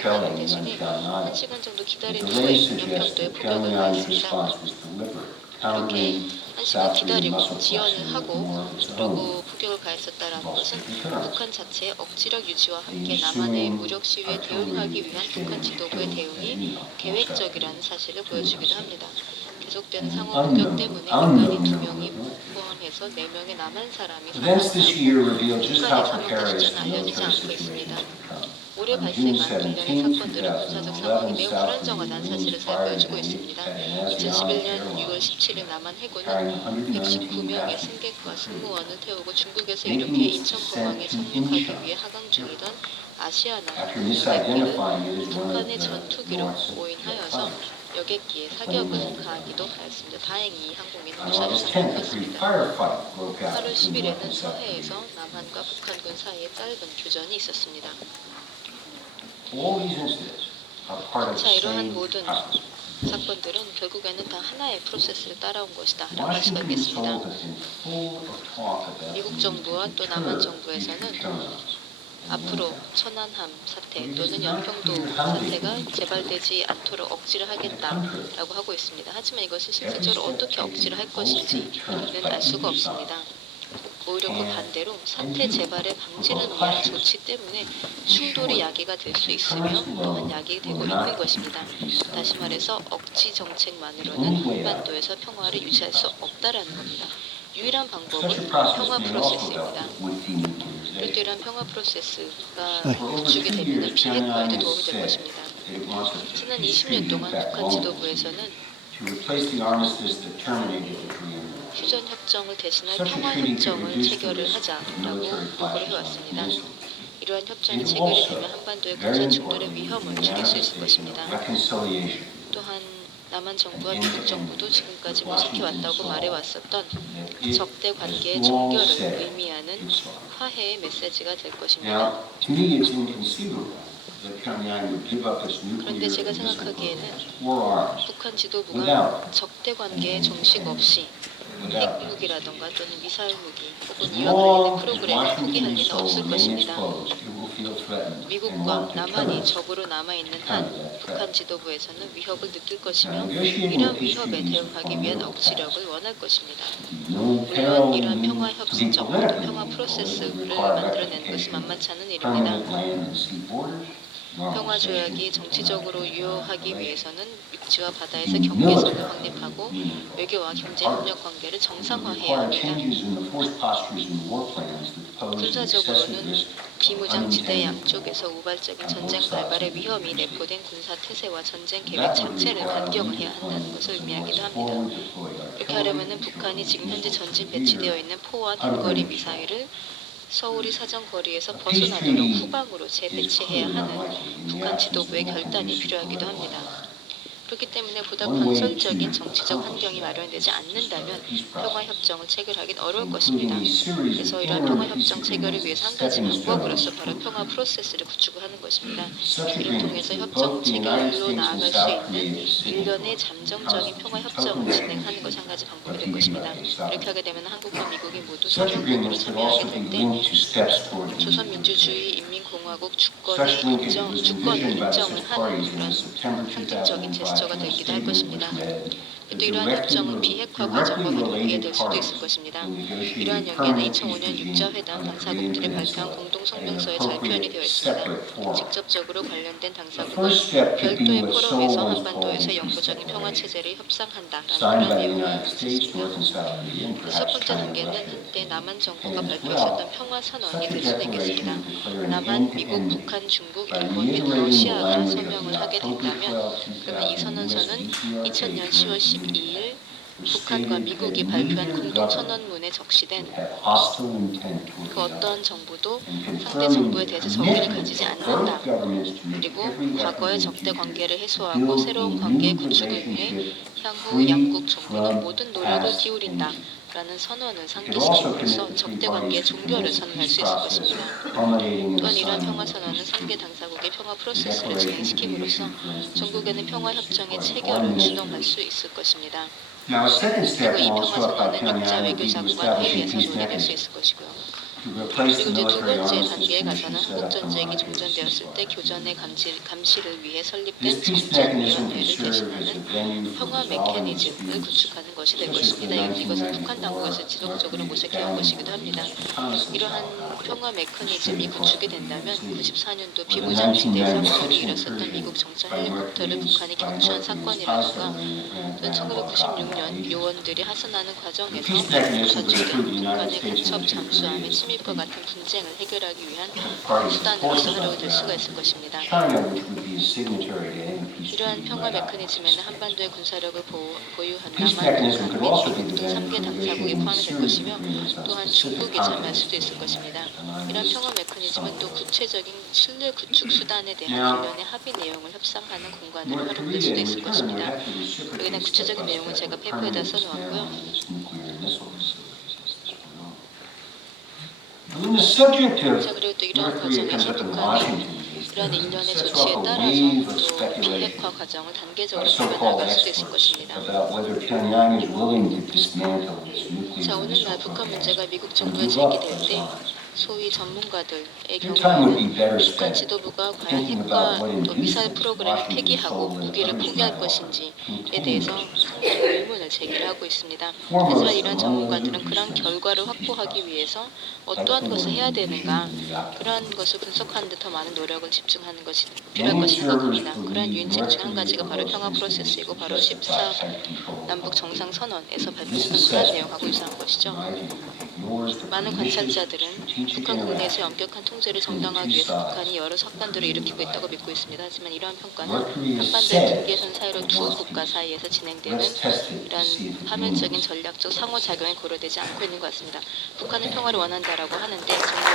진행하는 대신에 1시간 정도 기다린 후에 연평도에 포격을 가했습니다. 이렇게 1시간 기다리고 지연을 하고 그리고 포격을 가했었다는 것은 북한 자체의 억지력 유지와 함께 남한의 무력 시위에 대응하기 위한 북한 지도부의 대응이 계획적이라는 사실을 보여주기도 합니다. 계속되는 상호 공격 때문에 민간인 2명이 포함해서 4명의 남한 사람이 사망하고 북한의 사망자 숫자는 알려지지 않고 있습니다. 올해 발생한 일련의 사건들은 군사적 상황이 매우 불안정하다는 사실을 잘 보여주고 있습니다. 2011년 6월 17일 남한 해군은 119명의 승객과 승무원을 태우고 중국에서 이륙해 인천공항에 착륙하기 위해 하강 중이던 아시아나 여객기를 북한의 전투기로 오인하여서 여객기에 사격을 가하기도 하였습니다. 다행히 이 항공기는 무사히 착륙했습니다. 8월 10일에는 서해에서 남한과 북한군 사이에 짧은 교전이 있었습니다. 자, 이러한 모든 사건들은 결국에는 다 하나의 프로세스를 따라온 것이다 라고 할 수가 있겠습니다. 미국 정부와 또 남한 정부에서는 앞으로 천안함 사태 또는 연평도 사태가 재발되지 않도록 억지를 하겠다라고 하고 있습니다. 하지만 이것을 실질적으로 어떻게 억지를 할 것인지는 알 수가 없습니다. 오히려 그 반대로 사태 재발을 방지를 위한 조치 때문에 충돌이 야기가 될 수 있으며 또한 야기가 되고 있는 것입니다. 다시 말해서 억지 정책만으로는 한반도에서 평화를 유지할 수 없다라는 겁니다. 유일한 방법은 평화 프로세스입니다. 그런데 이러한 평화 프로세스가 구축이 되면 비핵화에도 도움이 될 것입니다. 지난 20년 동안 북한 지도부에서는 휴전 협정을 대신할 평화 협정을 체결을 하자라고 요구를 해왔습니다. 이러한 협정이 체결이 되면 한반도의 군사 충돌의 위험을 줄일 수 있을 것입니다. 또한 남한 정부와 미국 정부도 지금까지 모색해왔다고 말해왔었던 적대 관계의 종결을 의미하는 화해의 메시지가 될 것입니다. 그런데 제가 생각하기에는 북한 지도부가 적대 관계에 정식 없이 핵무기라던가 또는 미사일 무기 혹은 이와 관련된 프로그램을 포기할 리는 없을 것입니다. 미국과 남한이 적으로 남아있는 한 북한 지도부에서는 위협을 느낄 것이며 이러한 위협에 대응하기 위한 억지력을 원할 것입니다. 물론 이러한 평화 협정 또 평화 프로세스를 만들어내는 것은 만만치 않은 일입니다. 평화 조약이 정치적으로 유효하기 위해서는 육지와 바다에서 경계선을 확립하고 외교와 경제 협력 관계를 정상화해야 합니다. 군사적으로는 비무장지대 양쪽에서 우발적인 전쟁 발발의 위험이 내포된 군사 태세와 전쟁 계획 자체를 변경을 해야 한다는 것을 의미하기도 합니다. 이렇게 하려면 북한이 지금 현재 전진 배치되어 있는 포와 단거리 미사일을 서울이 사정거리에서 벗어나도록 후방으로 재배치해야 하는 북한 지도부의 결단이 필요하기도 합니다. 그렇기 때문에 보다 건설적인 정치적 환경이 마련되지 않는다면 평화협정을 체결하기는 어려울 것입니다. 그래서 이러한 평화협정 체결을 위해서 한 가지 방법으로서 바로 평화 프로세스를 구축을 하는 것입니다. 이를 통해서 협정 체결로 나아갈 수 있는 일련의 잠정적인 평화협정을 진행하는 것이 한 가지 방법이 될 것입니다. 이렇게 하게 되면 한국과 미국이 모두 성명으로 참여하게 될 때 조선민주주의 인민공화국 주권을 인정을 하는 그런 상징적인 제스처가 되기도 할 것입니다. 또 이러한 협정은 비핵화 과정과 연계될 수도 있을 것입니다. 이러한 연계는 2005년 육자회담 당사국들이 발표한 공동성명서에 잘 표현이 되어 있습니다. 직접적으로 관련된 당사국은 별도의 포럼에서 한반도에서 영구적인 평화체제를 협상한다라는 그런 내용을 있었습니다. 첫 번째 단계는 한때 남한 정부가 발표했었던 평화선언이 될 수도 있겠습니다. 남한, 미국, 북한, 중국, 일본 및 러시아가 서명을 하게 된다면 그러면 이 선언서는 2000년 10월 12일 북한과 미국이 발표한 공동선언문에 적시된 그 어떠한 정부도 상대 정부에 대해서 적의를 가지지 않는다. 그리고 과거의 적대 관계를 해소하고 새로운 관계 구축을 위해 향후 양국 정부는 모든 노력을 기울인다. 라는 선언을 상기시킴으로써 적대 관계의 종결을 선언할 수 있을 것입니다. 또한 이러한 평화선언은 3개 당사국의 평화 프로세스를 진행시킴으로써 전국에는 평화협정의 체결을 주동할 수 있을 것입니다. 그리고 이 평화선언은 육자 외교장관 회의에서 논의될 수 있을 것이고요. 그리고 이제 두 번째 단계에 가서는 한국 전쟁이 종전되었을 때 교전의 감시를 위해 설립된 전쟁위원회를 대신하는 평화 메커니즘을 구축하는 것이 될 것입니다. 이것은 북한 당국에서 지속적으로 모색해온 것이기도 합니다. 이러한 평화 메커니즘이 구축이 된다면 94년도 비무장지대 사고로 일었었던 미국 정찰 헬리콥터를 북한이 격추한 사건이라든가 또는 1996년 요원들이 하선하는 과정에서 서쪽에 북한의 간첩 잠수함의 침입과 같은 분쟁을 해결하기 위한 수단으로서 활용될 수가 있을 것입니다. 이러한 평화 메커니즘에는 한반도의 군사력을 보유한 남한, 북한 및 미국 등 3개 당사국이 포함이 될 것이며 또한 중국이 참여할 수도 있을 것입니다. 이러한 평화 메커니즘은 또 구체적인 신뢰 구축 수단에 대한 일련의 합의 내용을 협상하는 공간으로 활용될 수도 있을 것입니다. 여기에 대한 구체적인 내용은 제가 페이퍼에다 써놓았고요. 자, 그리고 또 이러한 과정에서 북한이 이러한 일련의 조치에 따라서 또 비핵화 과정을 단계적으로 밟아나갈 수도 있을 것입니다. 자, 오늘날 북한 문제가 미국 정부에 제기될 때 소위 전문가들의 경우에는 북한 지도부가 과연 핵과 또 미사일 프로그램을 폐기하고 무기를 포기할 것인지에 대해서 의문을 제기하고 있습니다. 하지만 이런 전문가들은 그런 결과를 확보하기 위해서 어떠한 것을 해야 되는가, 그러한 것을 분석하는 데 더 많은 노력을 집중하는 것이 필요할 것이라고 생각합니다. 그러한 유인책 중 한 가지가 바로 평화 프로세스이고 바로 14 남북 정상선언에서 발표했던 그런 내용하고 유사한 것이죠. 많은 관찰자들은 북한 국내에서 엄격한 통제를 정당화하기 위해서 북한이 여러 사건들을 일으키고 있다고 믿고 있습니다. 하지만 이러한 평가는 한반도의 경계선 사이로 두 국가 사이에서 진행되는 이러한 파멸적인 전략적 상호작용이 고려되지 않고 있는 것 같습니다. 북한은 평화를 원한다라고 하는데 정말